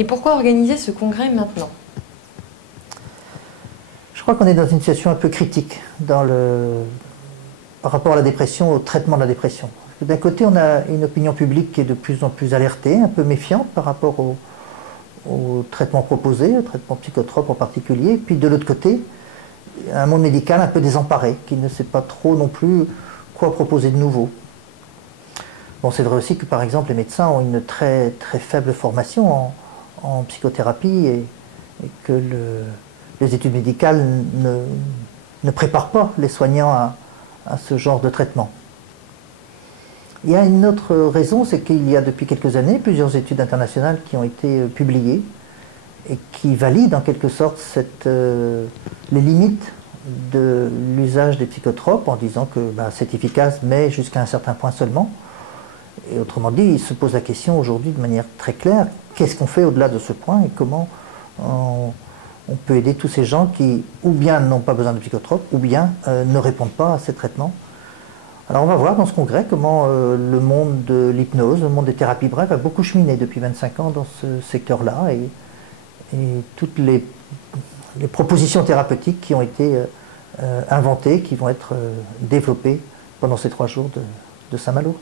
Et pourquoi organiser ce congrès maintenant? Je crois qu'on est dans une situation un peu critique par rapport à la dépression, au traitement de la dépression. D'un côté, on a une opinion publique qui est de plus en plus alertée, un peu méfiante par rapport au traitement proposé, au traitement psychotrope en particulier. Puis de l'autre côté, un monde médical un peu désemparé, qui ne sait pas trop non plus quoi proposer de nouveau. Bon, c'est vrai aussi que par exemple les médecins ont une très faible formation en psychothérapie et que les études médicales ne préparent pas les soignants à ce genre de traitement. Il y a une autre raison, c'est qu'il y a depuis quelques années plusieurs études internationales qui ont été publiées et qui valident en quelque sorte les limites de l'usage des psychotropes en disant que c'est efficace mais jusqu'à un certain point seulement. Et autrement dit, il se pose la question aujourd'hui de manière très claire, qu'est-ce qu'on fait au-delà de ce point et comment on peut aider tous ces gens qui ou bien n'ont pas besoin de psychotropes ou bien ne répondent pas à ces traitements. Alors on va voir dans ce congrès comment le monde de l'hypnose, le monde des thérapies brèves a beaucoup cheminé depuis 25 ans dans ce secteur-là et toutes les propositions thérapeutiques qui ont été inventées, qui vont être développées pendant ces 3 jours de Saint-Malo.